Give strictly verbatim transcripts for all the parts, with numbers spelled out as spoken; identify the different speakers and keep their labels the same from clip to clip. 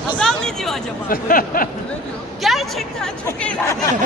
Speaker 1: Adam ne diyor acaba? Gerçekten çok eğlendik.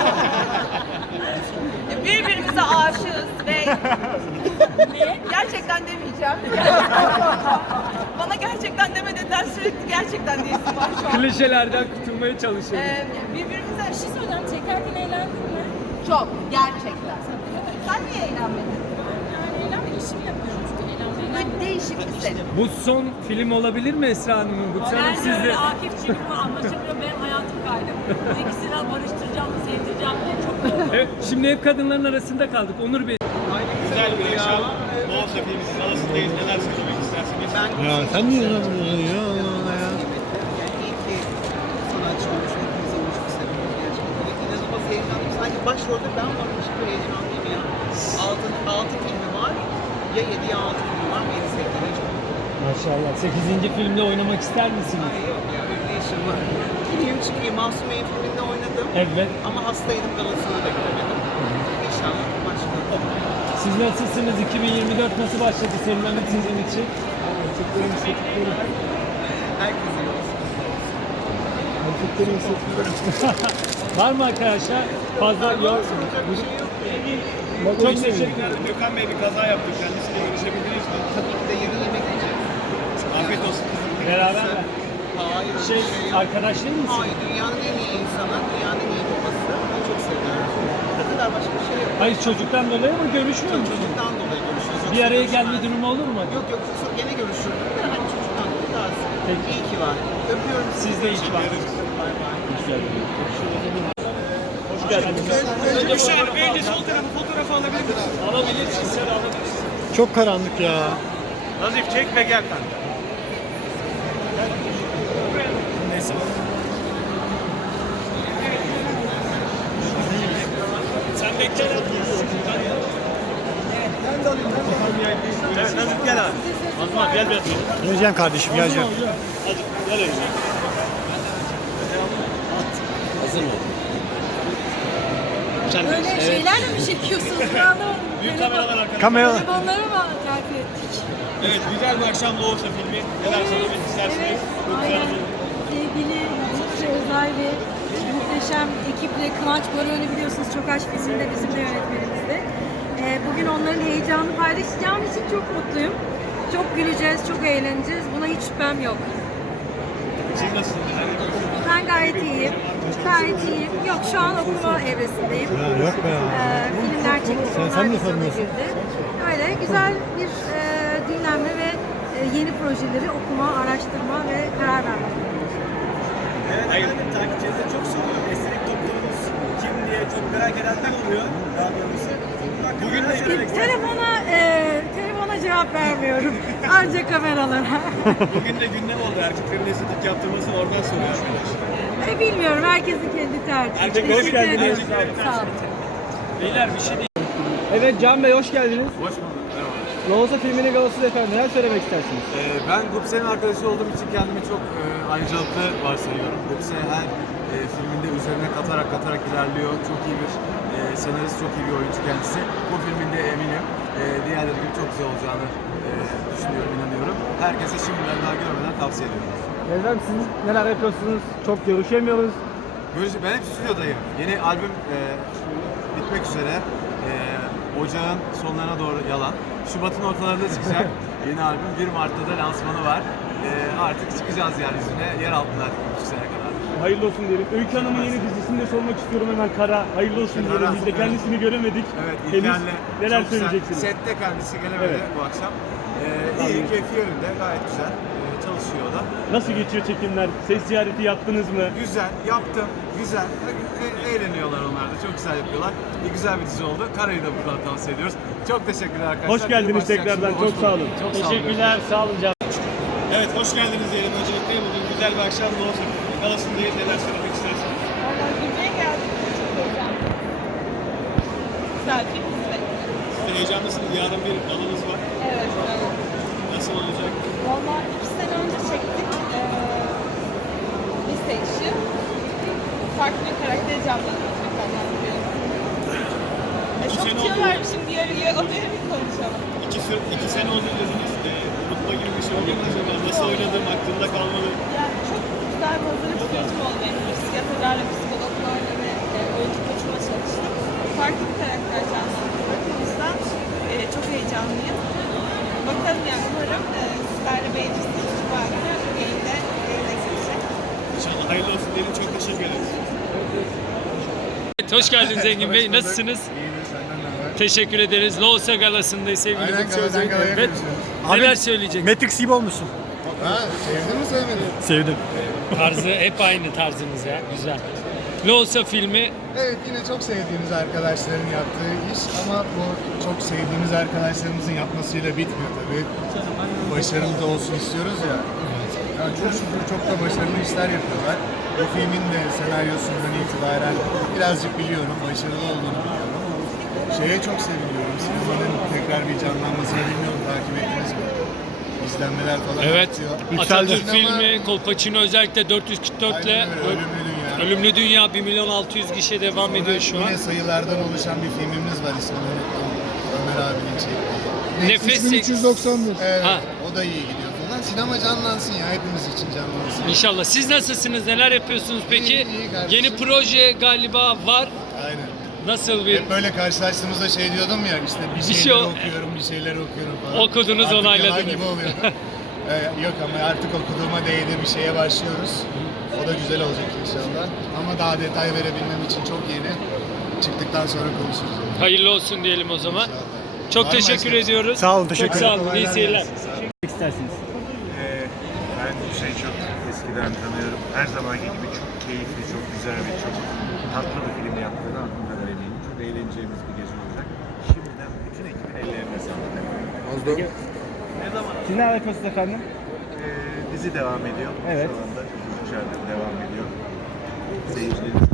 Speaker 1: Birbirimize aşığız ve gerçekten demeyeceğim. Bana gerçekten deme dediler, sürekli gerçekten diyesim var şu an.
Speaker 2: Klişelerden kurtulmaya çalışıyoruz.
Speaker 1: Ee, birbirimize
Speaker 3: Bir şey söyleyeceğim, çekerken eğlendin mi?
Speaker 1: çok, gerçekten. Sen niye eğlenmedin?
Speaker 3: Yani eğlenme, işimi yapıyorum çünkü eğlenmeyi.
Speaker 1: Böyle değişik bir set.
Speaker 2: Bu son film olabilir mi Esra Hanım'ın? Bu sanırım
Speaker 4: Bence
Speaker 2: sizde.
Speaker 4: öyle Akif Çelik'le anlaşılmıyor. Benim hayatım kaydı. Bu ikisini barıştıracağım, sevdireceğim diye çok korkuyorum.
Speaker 2: Evet, şimdi hep kadınların arasında kaldık. Onur Bey.
Speaker 5: Güzel bir akşam. Boğaziçi filmimizin arasındayız. Neler söylemek istersiniz?
Speaker 6: Ya sen niye inanmıyorsun ya Allah Allah ya?
Speaker 7: İyi ki sanatçı olmuş, hepimize olmuş bir sebep gerçekten. İnanılmaz heyecanlıyım. Sanki başrolde ben varmış gibi heyecanlıyım ya. Altı, altı filmi var. Ya yedi ya altı filmi var. Beni sevdiğine çok mutluyum.
Speaker 2: Maşallah. sekizinci filmde oynamak ister misiniz?
Speaker 7: Ay yok ya, öyle bir işim var. Gideyim çıkayım. Masumiye filminde oynadım.
Speaker 2: Evet.
Speaker 7: Ama hastaydım, galasını beklemedim. İnşallah başka.
Speaker 2: Siz nasılsınız? iki bin yirmi dört nasıl başladı Selin Hanım sizin için?
Speaker 7: Herkese iyi olsun.
Speaker 2: Var mı arkadaşlar? Fazla yok.
Speaker 7: Bir şey yok.
Speaker 2: Çok teşekkür ederim.
Speaker 5: Gökhan Bey bir kaza yaptı. Kendisiyle görüşebildiniz mi?
Speaker 7: Tabii ki de yarın yemek yiyeceğiz.
Speaker 5: Afiyet olsun.
Speaker 2: Beraber mi?
Speaker 7: Hayır, öyle
Speaker 2: Şey,
Speaker 7: bir şey yok.
Speaker 2: arkadaş değil misiniz?
Speaker 7: Hayır, dünyanın en iyi insanı, dünyanın en iyi babası. Onu çok seviyorum. Bu kadar başka bir şey yok.
Speaker 2: Hayır, çocuktan dolayı mı görüşmüyor musunuz?
Speaker 7: Çocuktan dolayı görüşürüz.
Speaker 2: Bir araya
Speaker 7: Yoksa
Speaker 2: gelme
Speaker 7: görüşmez.
Speaker 2: durumu olur mu?
Speaker 7: Yok yok, yoksa gene görüşürdüm de hani çocuktan dolayı daha az.
Speaker 2: Peki.
Speaker 7: İyi ki var. Öpüyorum sizi.
Speaker 2: Siz de iyi ki var.
Speaker 7: Bay bay.
Speaker 2: Hoş geldiniz.
Speaker 5: Gülşah Hanım, önce sol tarafı fotoğrafı alabilir miyiz?
Speaker 2: Alabilirsiniz, sen alabilirsiniz.
Speaker 6: Çok karanlık ya.
Speaker 5: Nazif çek ve gel kanka. Neyse. Sen bekle. Evet, Nazif gel abi. Nazif abi gel biraz.
Speaker 6: Geleceğim kardeşim geleceğim.
Speaker 5: Hadi gel öyle.
Speaker 3: Böyle şeylerle mi çekiyorsunuz? Ben anlamadım.
Speaker 5: Büyük kameralar arkada.
Speaker 6: Kamera.
Speaker 3: Telefonları mı terfi ettik?
Speaker 5: Evet, güzel bir akşam Doğuş'ta filmi. Neler söylemek istersiniz?
Speaker 3: Evet,
Speaker 5: Çok
Speaker 3: aynen.
Speaker 5: güzel.
Speaker 3: Sevgili Lütfü Özaylı, muhteşem ekiple Kıvanç Baran'ı biliyorsunuz, Çok Aşk filminde bizim de yönetmenimizdi. Ee, bugün onların heyecanını paylaşacağım için çok mutluyum. Çok güleceğiz, çok eğleneceğiz. Buna hiç şüphem yok.
Speaker 5: Siz nasılsınız? Neler yapıyorsunuz?
Speaker 3: Ben gayet iyiyim. Gayet iyiyim. Yok, şu an okuma evresindeyim.
Speaker 6: Ya yok be ya.
Speaker 3: Ee, filmler çekildi.
Speaker 6: Sen-
Speaker 3: onlar
Speaker 6: sen de
Speaker 3: vizyona
Speaker 6: sanmıyorsun.
Speaker 3: girdi. Öyle güzel bir e, dinlenme ve e, yeni projeleri okuma, araştırma ve karar verme.
Speaker 5: Evet, efendim takipçilerinize çok soruyor. Estetik doktorunuz kim diye çok merak edenler oluyor. Daha doğrusu. Bugün ne söylemek istersiniz?
Speaker 3: Telefona, e, telefona cevap vermiyorum. Ancak kameralara.
Speaker 5: Bugün de gündem oldu. Erkeklerin estetik yaptırmasını oradan soruyor arkadaşlar.
Speaker 3: e, bilmiyorum, herkesin kendi tercihi.
Speaker 5: Erkek-
Speaker 3: Teşekkür
Speaker 5: hoş geldiniz.
Speaker 3: ederim. Sağ olun.
Speaker 2: Beyler bir şey değil. Evet Can Bey hoş geldiniz.
Speaker 8: Hoş bulduk, merhaba.
Speaker 2: Loğusa filminin galası efendim. Neler söylemek istersiniz?
Speaker 8: Ee, ben Gupse'nin arkadaşı olduğum için kendimi çok e, ayrıcalıklı varsayıyorum. Gupse her e, filminde üzerine katarak katarak ilerliyor. Çok iyi bir e, senarist, çok iyi bir oyuncu kendisi. Bu filminde eminim e, diğerleri gibi çok güzel olacağını e, düşünüyorum, inanıyorum. Herkese şimdiden daha görmeden tavsiye ediyorum.
Speaker 2: Efendim siz neler yapıyorsunuz? Çok görüşemiyoruz.
Speaker 8: Böylece ben hep stüdyodayım. Yeni albüm e, bitmek üzere. E, Ocağın sonlarına doğru yalan. Şubat'ın ortalarında çıkacak yeni albüm. bir Mart'ta da lansmanı var. E, artık çıkacağız yeryüzüne. Yer altında artık bir buçuk sene kadar.
Speaker 9: Hayırlı olsun diyelim. Öykü Hanım'ın yeni dizisini de sormak istiyorum hemen Kara. Hayırlı olsun
Speaker 8: Kara,
Speaker 9: diyelim. Biz de
Speaker 8: evet.
Speaker 9: kendisini göremedik.
Speaker 8: Evet,
Speaker 9: Henüz
Speaker 8: İlker'le
Speaker 9: neler
Speaker 8: çok güzel.
Speaker 9: söyleyeceksiniz?
Speaker 8: Sette kendisi gelemedi
Speaker 9: Evet.
Speaker 8: bu akşam. E, iyi, keyfi yerinde, gayet güzel. E, çalışıyor o da.
Speaker 9: Nasıl geçiyor çekimler? Ses ziyareti yaptınız mı?
Speaker 8: Güzel, yaptım. Güzel. E, e- eğleniyorlar onlar da. Çok güzel yapıyorlar. Bir güzel bir dizi oldu. Kara'yı da buradan tavsiye ediyoruz. Çok teşekkürler arkadaşlar.
Speaker 9: Hoş geldiniz
Speaker 8: Başlayacak
Speaker 9: tekrardan.
Speaker 8: şimdi. Hoş
Speaker 9: Çok sağ olun.
Speaker 8: bulduk. Çok sağ olun.
Speaker 2: Teşekkürler. Sağ olun Can.
Speaker 5: Evet, hoş geldiniz diyelim. Öncelikle bugün güzel bir akşam Doğuş'ta filmi galasındayız. Neler söylemek istersiniz?
Speaker 1: Valla gülmeye geldik. Çok heyecanlıyım. Güzel film izledik.
Speaker 5: Siz de heyecanlısınız. Yarın bir galanız var.
Speaker 1: Evet, evet.
Speaker 5: Nasıl olacak?
Speaker 1: Valla iki sene önce çektik. Ee, lise işi. Farklı bir karakteri canlandırmak canlandırıyorum. E, çok
Speaker 5: sene
Speaker 1: tüyo
Speaker 5: oldu.
Speaker 1: vermişim diğer üye, o diğer bir konuşalım.
Speaker 5: İki, sır- iki sene oldu dediniz. E, unutma gibi bir şey oldu mu acaba? Nasıl oynadım? Aklımda kalmadı.
Speaker 1: Yani çok güzel doktorlarla, psikologlarla ve e, oyuncu koçumla çalıştım. Farklı bir karakter canlandırdım. O yüzden e, çok heyecanlıyım. Bakalım yani umarım e, sizler de beğenirsiniz. Bu arada yayında yayına gelecek.
Speaker 5: İnşallah hayırlı olsun diyelim. Çok teşekkür ederiz.
Speaker 2: Evet, hoş geldiniz Engin Bey. Nasılsınız? Teşekkür ederiz. Loğusa Galası'ndayız sevgili
Speaker 6: Aynen,
Speaker 2: Gupse
Speaker 6: galadan
Speaker 2: Özay.
Speaker 6: galaya
Speaker 2: Evet.
Speaker 6: konuşuyoruz.
Speaker 2: Neler söyleyecek?
Speaker 6: Matrix gibi olmuşsun. Ha, sevdin mi sevmedin? Sevdim.
Speaker 2: Tarzı hep aynı tarzınız ya. Güzel. Loğusa filmi
Speaker 6: Evet, yine çok sevdiğimiz arkadaşların yaptığı iş ama bu çok sevdiğimiz arkadaşlarımızın yapmasıyla bitmiyor tabii. Başarılı da olsun istiyoruz ya. Yani çok şükür çok da başarılı işler yapıyorlar. Bu filmin de senaryosundan itibaren birazcık biliyorum, başarılı olduğunu biliyorum. Şeye çok seviniyorum, sinemanın tekrar bir canlanmasını bilmiyorum, takip ettiniz mi? İzlenmeler falan
Speaker 2: evet.
Speaker 6: artıyor.
Speaker 2: Atatürk
Speaker 6: Sinema-
Speaker 2: filmi, Kolpaçino özellikle dört yüz kırk dört ile
Speaker 6: Aynen öyle, Ölümlü Dünya.
Speaker 2: Ölümlü Dünya bir milyon altı yüz gişe devam
Speaker 6: Sonra
Speaker 2: ediyor şu an.
Speaker 6: Yine sayılardan oluşan bir filmimiz var, ismini unuttum. Ömer abinin çektiği.
Speaker 2: Nefes
Speaker 6: üç bin üç yüz doksan bir. Evet,
Speaker 2: Ha.
Speaker 6: o da iyi gidiyor falan. Sinema canlansın ya, hepimiz için canlansın.
Speaker 2: İnşallah. Siz nasılsınız? Neler yapıyorsunuz peki?
Speaker 6: İyi, iyi kardeşim.
Speaker 2: Yeni proje galiba var.
Speaker 6: Aynen.
Speaker 2: Nasıl bir
Speaker 6: Hep böyle karşılaştığımızda şey diyordum ya, işte bir
Speaker 2: Bir
Speaker 6: şeyler
Speaker 2: şey o-
Speaker 6: okuyorum, bir şeyler okuyorum falan.
Speaker 2: Okudunuz,
Speaker 6: Artık
Speaker 2: onayladınız.
Speaker 6: yalan gibi oluyor. Ee, yok ama artık okuduğuma değdi bir şeye başlıyoruz. O da güzel olacak inşallah. Ama daha detay verebilmem için çok yeni. Çıktıktan sonra konuşuruz. Yani.
Speaker 2: hayırlı olsun diyelim o zaman.
Speaker 6: İnşallah.
Speaker 2: Çok
Speaker 6: Var mı
Speaker 2: teşekkür
Speaker 6: başka?
Speaker 2: ediyoruz.
Speaker 6: Sağ olun, teşekkür
Speaker 2: Çok sağ
Speaker 6: ederim.
Speaker 2: olun. İyi
Speaker 6: Kolay
Speaker 2: seyirler.
Speaker 6: gelsin.
Speaker 2: İstersiniz.
Speaker 8: Ee, ben Hüseyin çok eskiden tanıyorum. Her zamanki gibi çok keyifli, çok güzel ve çok tatlı bir film yaptığını aklım kadar eminim. Çok eğleneceğimiz bir gece olacak. Şimdiden bütün ekibin ellerine sağlık.
Speaker 9: Siz ne alakasınız efendim?
Speaker 8: Ee, dizi devam ediyor.
Speaker 9: Evet.
Speaker 8: Şu anda üçüncü şarkı devam ediyor. Seyircilerimiz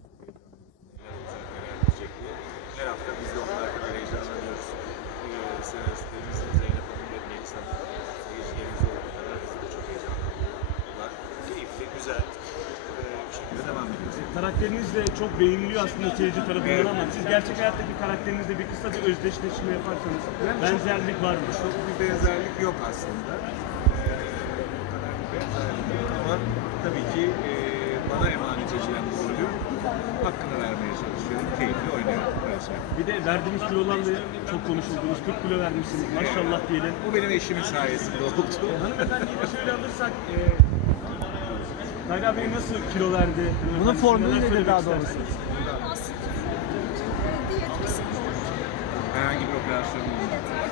Speaker 8: her hafta biz de onlar kadar heyecanlanıyoruz. Ee, senaristlerimiz Zeynep Hanım ve Melisa Hanım. Seyircilerimiz olduğu kadar biz de çok heyecanlanıyorlar. Keyifli, güzel ee, bir şekilde devam ediyoruz.
Speaker 9: Karakteriniz de çok beğeniliyor aslında seyirci tarafından ama siz gerçek hayattaki karakterinizle bir kısa bir özdeşleşme yaparsanız benzerlik var mı?
Speaker 8: Çok bir benzerlik yok aslında. Ee, o kadar bir benzerlik yok ama tabii ki e, bana emanet edilen bu rolü hakkını vermeye çalışıyorum. Keyifli oynuyorum. Öyle söyleyeyim.
Speaker 9: Bir de verdiğiniz kilolarla çok konuşuldunuz. kırk kilo vermişsiniz. Maşallah diyelim.
Speaker 8: Bu benim eşimin sayesinde oldu.
Speaker 9: Hanımefendiyi de şöyle alırsak e, Tayga Bey nasıl kilo verdi?
Speaker 2: Bunun formülü
Speaker 9: Neler
Speaker 2: nedir
Speaker 9: söylemek
Speaker 2: daha doğrusu?
Speaker 9: istersiniz?
Speaker 8: Herhangi bir operasyon değil.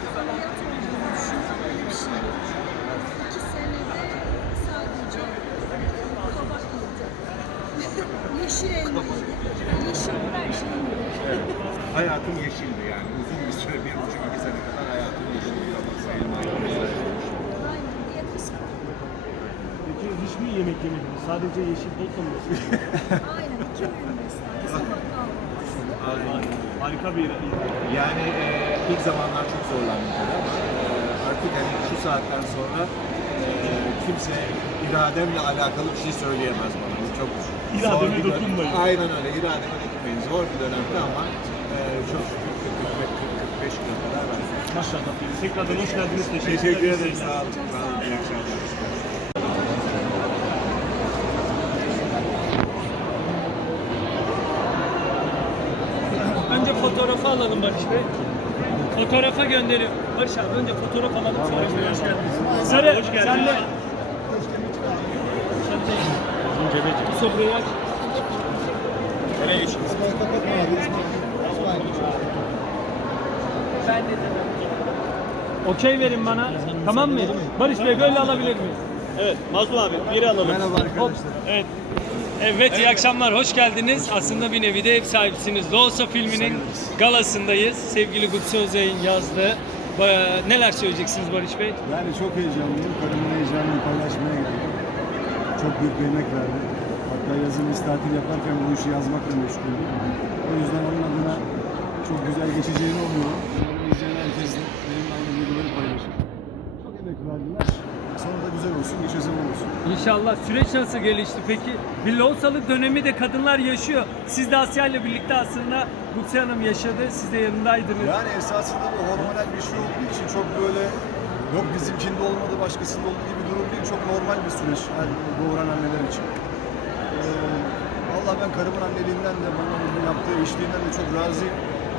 Speaker 3: İki senede sadece kabak yedim. Yeşil elma yedim. Yeşil her şeyi yedim.
Speaker 8: Hayatım yeşildi yani. Uzun bir süre, bir buçuk iki sene kadar hayatım yeşildi. Kabaksa elmayla vesaire.
Speaker 3: Aynen diyet kısmı.
Speaker 9: Peki hiç mi yemek yemediniz? Sadece yeşil otla mı?
Speaker 3: Aynen iki öğün beslenme. Sabah kahvaltısı.
Speaker 9: Harika bir
Speaker 8: Yani e, ilk zamanlar çok zorlandım tabii ama e, artık hani şu saatten sonra e, kimse irademle alakalı bir şey söyleyemez bana. Bu çok
Speaker 9: İrademe
Speaker 8: zor bir dönem.
Speaker 9: dokunmayın.
Speaker 8: Aynen öyle. İrademe dokunmayın. Zor bir dönemdi ama e, çok şükür kırk kırk beş kilo kadar var.
Speaker 9: Maşallah diyelim. Tekrardan hoş geldiniz.
Speaker 8: Teşekkür ederim. Sağ olun. Sağ olun. İyi akşamlar.
Speaker 2: Önce fotoğrafı alalım Barış Bey. Fotoğrafa gönderiyorum. Barış abi önce fotoğraf alalım. Sonra hoş geldiniz. Sarı,
Speaker 9: Hoş geldin.
Speaker 2: sen de. Bu sofrayı aç. Okey verin bana. Tamam mı? Barış Bey böyle alabilir miyiz?
Speaker 9: Evet. Mazlum abi geri alalım.
Speaker 6: Merhaba arkadaşlar.
Speaker 2: Evet. Evet, iyi akşamlar, hoş geldiniz. Aslında bir nevi de ev sahibisiniz. Loğusa filminin galasındayız. Sevgili Gupse Özay'ın yazdığı. Ba- Neler söyleyeceksiniz Barış Bey?
Speaker 10: Yani çok heyecanlıyım. Karımın heyecanını paylaşmaya geldim. Çok büyük bir emek verdi. Hatta yazın biz tatil yaparken bu işi yazmakla meşguldü. O yüzden onun adına çok güzel geçeceğini umuyorum. Umarım izleyen herkes de benimle aynı duyguları paylaşır. Çok emek verdiler. Sonra da güzel olsun, geçe zaman olsun.
Speaker 2: İnşallah. Süreç nasıl gelişti peki? Bir loğusalık dönemi de kadınlar yaşıyor. Siz de Asya ile birlikte aslında Gupse Hanım yaşadı. Siz de yanındaydınız.
Speaker 10: Yani esasında bu hormonal bir şey olduğu için çok böyle yok bizimkinde olmadı başkasında olduğu gibi bir durum değil. Çok normal bir süreç her doğuran anneler için. Ee, Allah ben karımın anneliğinden de bana bugün yaptığı işliğinden de çok razıyım.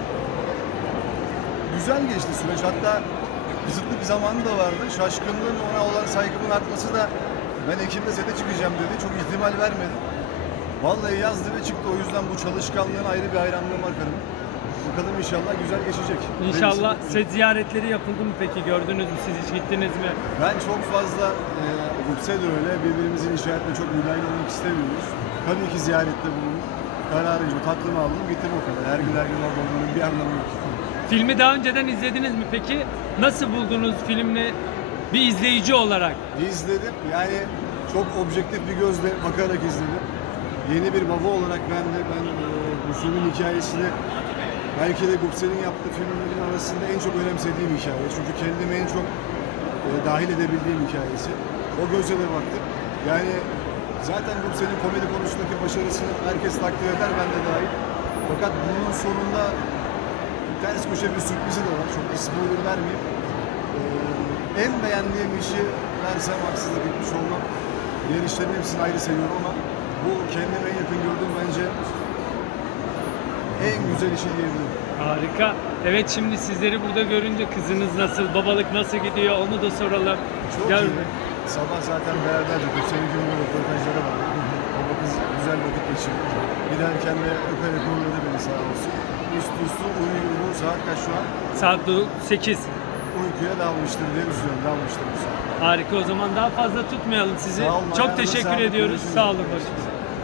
Speaker 10: Güzel geçti süreç. Hatta kısıtlı bir zamanı da vardı. Şaşkınlığın, ona olan saygımın artması da ben Ekim'de sete çıkacağım dedi. Çok ihtimal vermedi. Vallahi yazdı ve çıktı. O yüzden bu çalışkanlığın ayrı bir hayranlığım var karımın. Bakalım inşallah güzel geçecek.
Speaker 2: İnşallah.
Speaker 10: Benim-
Speaker 2: Set ziyaretleri yapıldı mı peki? Gördünüz mü? Siz hiç gittiniz mi?
Speaker 10: Ben çok fazla e, Gupse de öyle. Birbirimizin inşaatına çok müdahil olmak istemiyoruz. Tabii ki ziyarette bulundum. Kararınca tatlımı aldım. Gittim o kadar. Her gün her gün orada olmanın bir anlamı yok.
Speaker 2: Filmi daha önceden izlediniz mi peki? Nasıl buldunuz filmini bir izleyici olarak?
Speaker 10: İzledim. Yani çok objektif bir gözle bakarak izledim. Yeni bir baba olarak ben de ben e, bu filmin hikayesini belki de Gupse'nin yaptığı filmlerin arasında en çok önemsediğim hikaye. Çünkü kendimi en çok e, dahil edebildiğim hikayesi. O gözle de baktım. Yani zaten Gupse'nin komedi konusundaki başarısını herkes takdir eder, ben de dahil. Fakat bunun sonunda ters köşe bir sürprizi de var. Çok bir spoiler vermeyeyim. Ee, en beğendiğim işi versem haksızlık etmiş olmam. Diğer işlerin hepsini ayrı seviyorum ama bu kendime en yakın gördüğüm bence en güzel işi diyebilirim.
Speaker 2: Harika. Evet, şimdi sizleri burada görünce kızınız nasıl, babalık nasıl gidiyor onu da soralım.
Speaker 10: Çok
Speaker 2: Gel-
Speaker 10: iyi. Sabah zaten beraberce Gülsen'in gönlü röportajları var. Baba kız güzel vakit geçirdi. Giderken de öperek uğurladı beni sağ olsun. Üstü üstü uyuyor. Saat kaç şu an?
Speaker 2: Saat sekiz.
Speaker 10: Uykuya dalmıştır diye düşünüyorum. Dalmıştır bu saat.
Speaker 2: Harika, o zaman daha fazla tutmayalım sizi.
Speaker 10: Sağ olun,
Speaker 2: Çok
Speaker 10: ayağınıza
Speaker 2: teşekkür
Speaker 10: sağlık,
Speaker 2: ediyoruz.
Speaker 10: görüşürüz.
Speaker 2: Sağ olun. Hoşçakalın.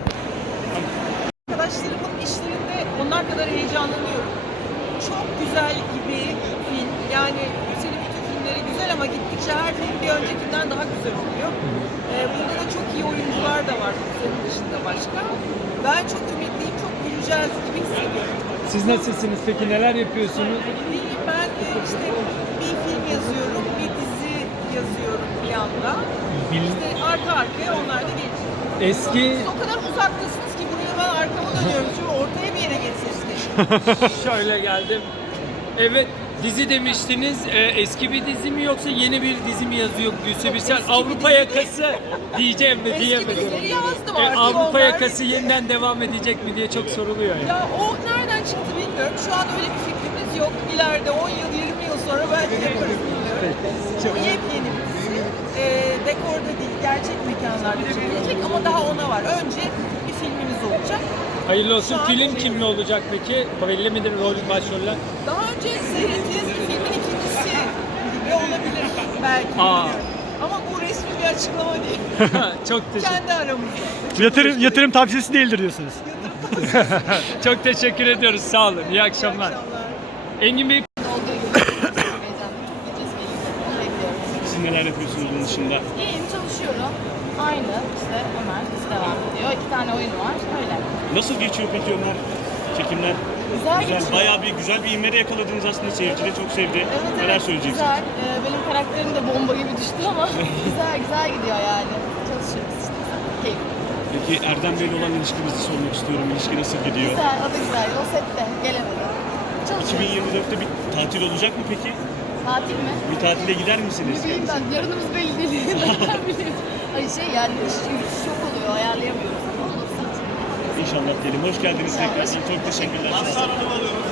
Speaker 1: Arkadaşlarımın işlerinde onlar kadar heyecanlanıyorum. Çok güzel bir film. Yani Gülsen'in bütün filmleri güzel ama gittikçe her film bir öncekinden daha güzel oluyor. Ee, bunda da çok iyi oyuncular da var Gülsen'in dışında başka. Ben çok ümitliyim, çok güleceğiz gibi hissediyorum.
Speaker 2: Siz nasılsınız peki? Neler yapıyorsunuz?
Speaker 1: İyiyim, ben de işte bir film yazıyorum, bir dizi yazıyorum bir yanda. İşte arka arkaya onlar da gelecek.
Speaker 2: Eski
Speaker 1: Siz o kadar uzaktasınız ki buraya ben arkama dönüyorum. Çünkü ortaya bir yere geçseniz keşke.
Speaker 2: şöyle geldim. Evet, dizi demiştiniz. Ee, eski bir dizi mi yoksa yeni bir dizi mi yazıyor Gülse Birsel?
Speaker 1: eski bir
Speaker 2: Avrupa
Speaker 1: dizi
Speaker 2: yakası diyeceğim mi
Speaker 1: Eski
Speaker 2: diyemedim.
Speaker 1: dizileri yazdım
Speaker 2: Ee,
Speaker 1: artık.
Speaker 2: Avrupa
Speaker 1: onlar
Speaker 2: yakası
Speaker 1: bitti.
Speaker 2: yeniden devam edecek mi diye çok soruluyor ya.
Speaker 1: Ya o nereden çıktı bilmiyorum. Şu an öyle bir fikrimiz yok. İleride on yıl, yirmi yıl sonra belki yaparız bilmiyorum. Bu yepyeni bir dizi. Ee, dekorda değil, gerçek mekanlarda çekilecek ama daha ona var. Önce bir filmimiz olacak.
Speaker 2: Hayırlı olsun.
Speaker 1: Şu an
Speaker 2: Film
Speaker 1: şey-
Speaker 2: kimle olacak peki? Belli midir rol başroller?
Speaker 1: Daha önce seyrettiğiniz bir filmin ikincisi gibi olabilir belki.
Speaker 2: Aa.
Speaker 1: bilmiyorum. Ama bu resmi bir açıklama değil.
Speaker 2: çok teşekkür
Speaker 1: Kendi aramızda.
Speaker 9: Yatırım, yatırım tavsiyesi değildir diyorsunuz.
Speaker 2: Çok teşekkür ediyoruz. Sağ olun. İyi akşamlar. Engin Bey,
Speaker 11: Olduğu gibi çok heyecanlı, çok gideceğiz birlikte. Bunu bekliyoruz.
Speaker 9: Siz neler yapıyorsunuz bunun dışında?
Speaker 11: İyiyim, çalışıyorum. Aynı işte Ömer, biz devam ediyor. İki tane oyun var, öyle.
Speaker 9: Nasıl geçiyor peki Ömer? Çekimler
Speaker 11: Güzel,
Speaker 9: güzel,
Speaker 11: geçiyor.
Speaker 9: bayağı bir güzel bir ivmede yakaladınız aslında. Seyirci de çok sevdi.
Speaker 11: Evet,
Speaker 9: Neler
Speaker 11: evet,
Speaker 9: söyleyeceksiniz?
Speaker 11: güzel. Ee, benim karakterim de bomba gibi düştü ama güzel, güzel gidiyor yani. Çalışıyoruz işte. Keyifli.
Speaker 9: Peki Erdem Bey'le olan ilişkinizi sormak istiyorum. İlişki nasıl gidiyor?
Speaker 11: Güzel, o da güzel. O sette, gelemedi.
Speaker 9: iki bin
Speaker 11: Çalışıyoruz.
Speaker 9: yirmi dörtte bir tatil olacak mı peki?
Speaker 11: Tatil mi?
Speaker 9: Bir tatile gider misiniz?
Speaker 11: Bileyim ben, yarınımız belli değil. Nereden bileyim? Hani şey yani, iş gücü çok oluyor, ayarlayamıyoruz. Ama olursa.
Speaker 9: İnşallah diyelim. Hoş geldiniz tekrar. Çok teşekkürler.
Speaker 5: Aslan Hanım alıyorum.